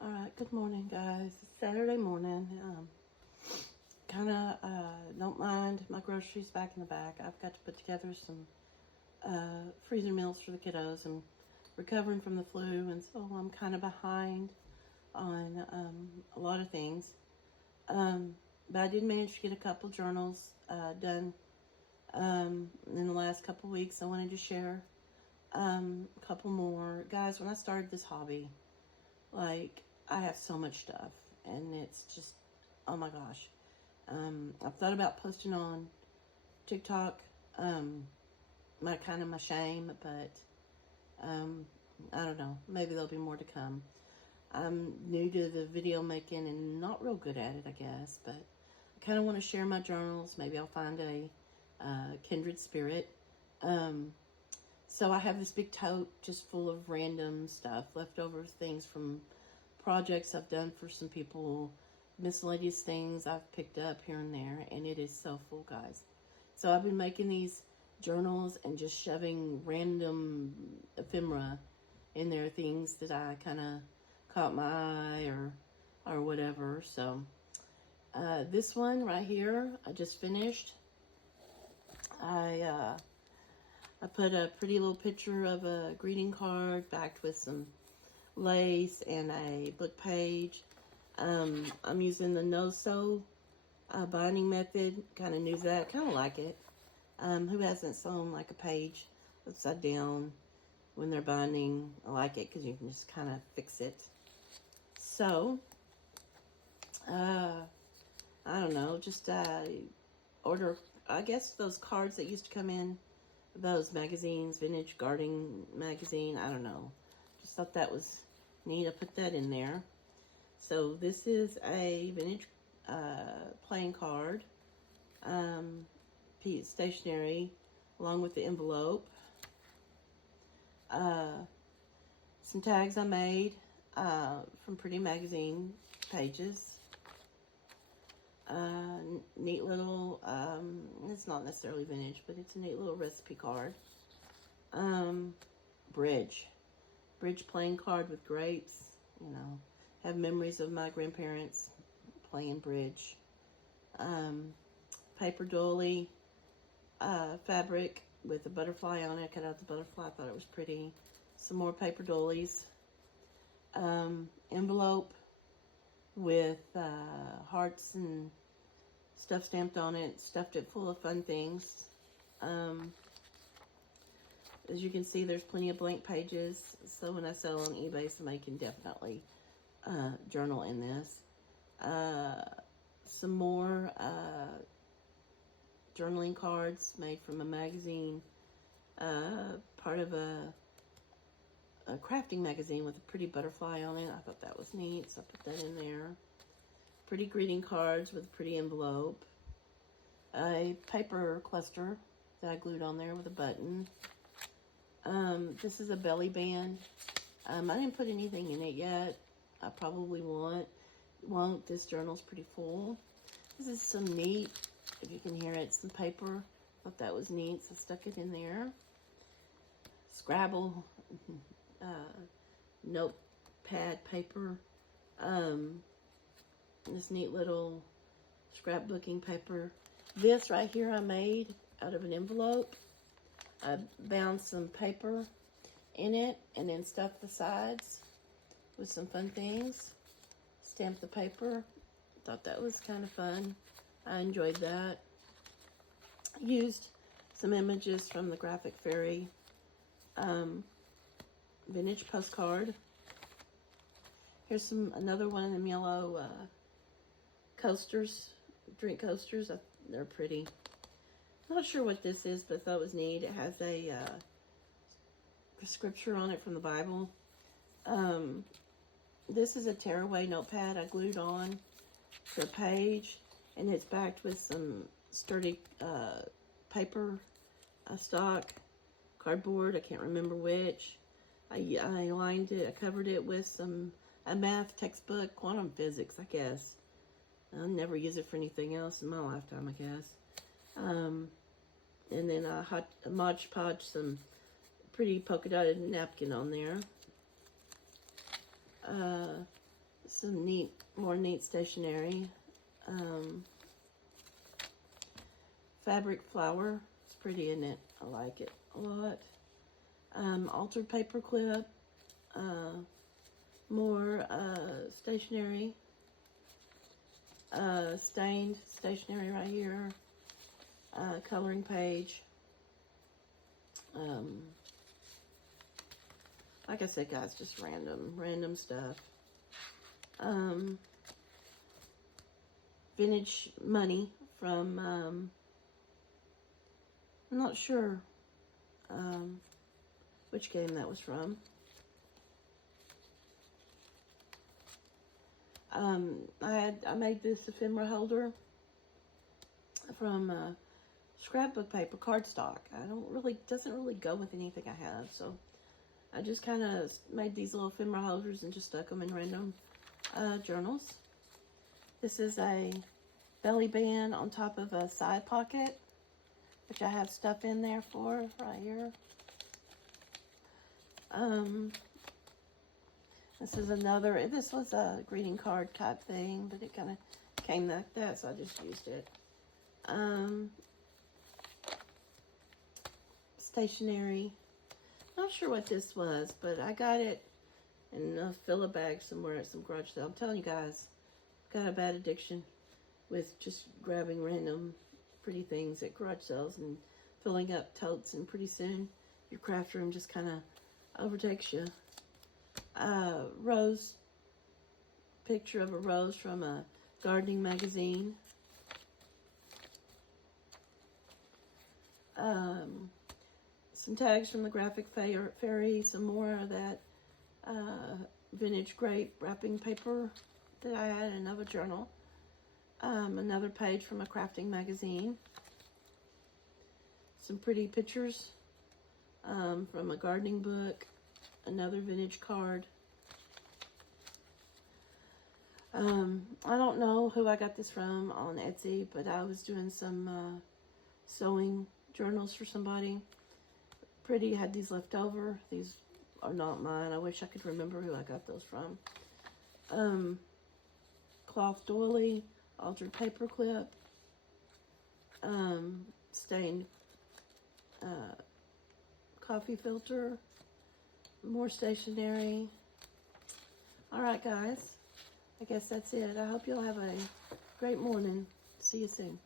All right, good morning, guys. It's Saturday morning. Kind of don't mind my groceries back in the back. I've got to put together some freezer meals for the kiddos. I'm recovering from the flu, and so I'm kind of behind on a lot of things. But I did manage to get a couple journals done in the last couple weeks. I wanted to share a couple more. Guys, when I started this hobby, like, I have so much stuff, and it's just, oh my gosh. I've thought about posting on TikTok, my shame, but I don't know. Maybe there'll be more to come. I'm new to the video making and not real good at it, I guess, but I kind of want to share my journals. Maybe I'll find a kindred spirit. So I have this big tote just full of random stuff, leftover things from projects I've done for some people, miscellaneous things I've picked up here and there, and it is so full, guys. So I've been making these journals and just shoving random ephemera in there, things that I kind of caught my eye or whatever. So this one right here, I just finished. I put a pretty little picture of a greeting card backed with some lace and a book page. I'm using the no-sew binding method. Kind of new to that. Kind of like it. Who hasn't sewn like a page upside down when they're binding? I like it because you can just kind of fix it. So, I don't know. Just order, I guess, those cards that used to come in those magazines, Vintage Gardening magazine. I don't know. Just thought that was neat. I put that in there. So this is a vintage playing card, piece stationery, along with the envelope. Some tags I made from Pretty Magazine pages. Neat little, it's not necessarily vintage, but it's a neat little recipe card. Bridge playing card with grapes, have memories of my grandparents playing bridge. Paper dolly, fabric with a butterfly on it. I cut out the butterfly, I thought it was pretty. Some more paper dollies. Envelope with hearts and stuff stamped on it. Stuffed it full of fun things. As you can see, there's plenty of blank pages. So when I sell on eBay, somebody can definitely journal in this. Some more journaling cards made from a magazine. Part of a crafting magazine with a pretty butterfly on it. I thought that was neat, so I put that in there. Pretty greeting cards with a pretty envelope. A paper cluster that I glued on there with a button. This is a belly band. I didn't put anything in it yet. I probably won't. This journal's pretty full. This is some neat, if you can hear it, some paper. Thought that was neat, so stuck it in there. Scrabble, notepad paper. This neat little scrapbooking paper. This right here I made out of an envelope. I bound some paper in it and then stuffed the sides with some fun things. Stamped the paper. Thought that was kind of fun. I enjoyed that. Used some images from the Graphic Fairy vintage postcard. Here's another one of them yellow coasters, drink coasters. They're pretty. Not sure what this is, but I thought it was neat. It has a scripture on it from the Bible. This is a tearaway notepad I glued on to a page, and it's backed with some sturdy paper stock, cardboard. I can't remember which. I lined it. I covered it with a math textbook, quantum physics, I guess. I'll never use it for anything else in my lifetime, I guess. And then I Mod Podge some pretty polka dotted napkin on there. some more neat stationery. Fabric flower. It's pretty, isn't it? I like it a lot. Altered paper clip. More stationery. Stained stationery right here. Coloring page. Like I said, guys, just random stuff. Vintage money from, I'm not sure which game that was from. I made this ephemera holder from scrapbook paper, cardstock. Doesn't really go with anything I have, so I just kind of made these little ephemera holders and just stuck them in random journals. This is a belly band on top of a side pocket, which I have stuff in there for right here. This was a greeting card type thing, but it kind of came like that, so I just used it. Stationery. Not sure what this was, but I got it in a filler bag somewhere at some garage sale. I'm telling you guys, I've got a bad addiction with just grabbing random pretty things at garage sales and filling up totes, and pretty soon your craft room just kind of overtakes you. Rose, picture of a rose from a gardening magazine. Some tags from the Graphic Fairy, some more of that vintage grape wrapping paper that I had in another journal. Another page from a crafting magazine. Some pretty pictures from a gardening book. Another vintage card. I don't know who I got this from on Etsy, but I was doing some sewing journals for somebody. Pretty had these left over. These are not mine. I wish I could remember who I got those from. Cloth doily, altered paper clip, stained coffee filter, more stationery. All right, guys. I guess that's it. I hope you'll have a great morning. See you soon.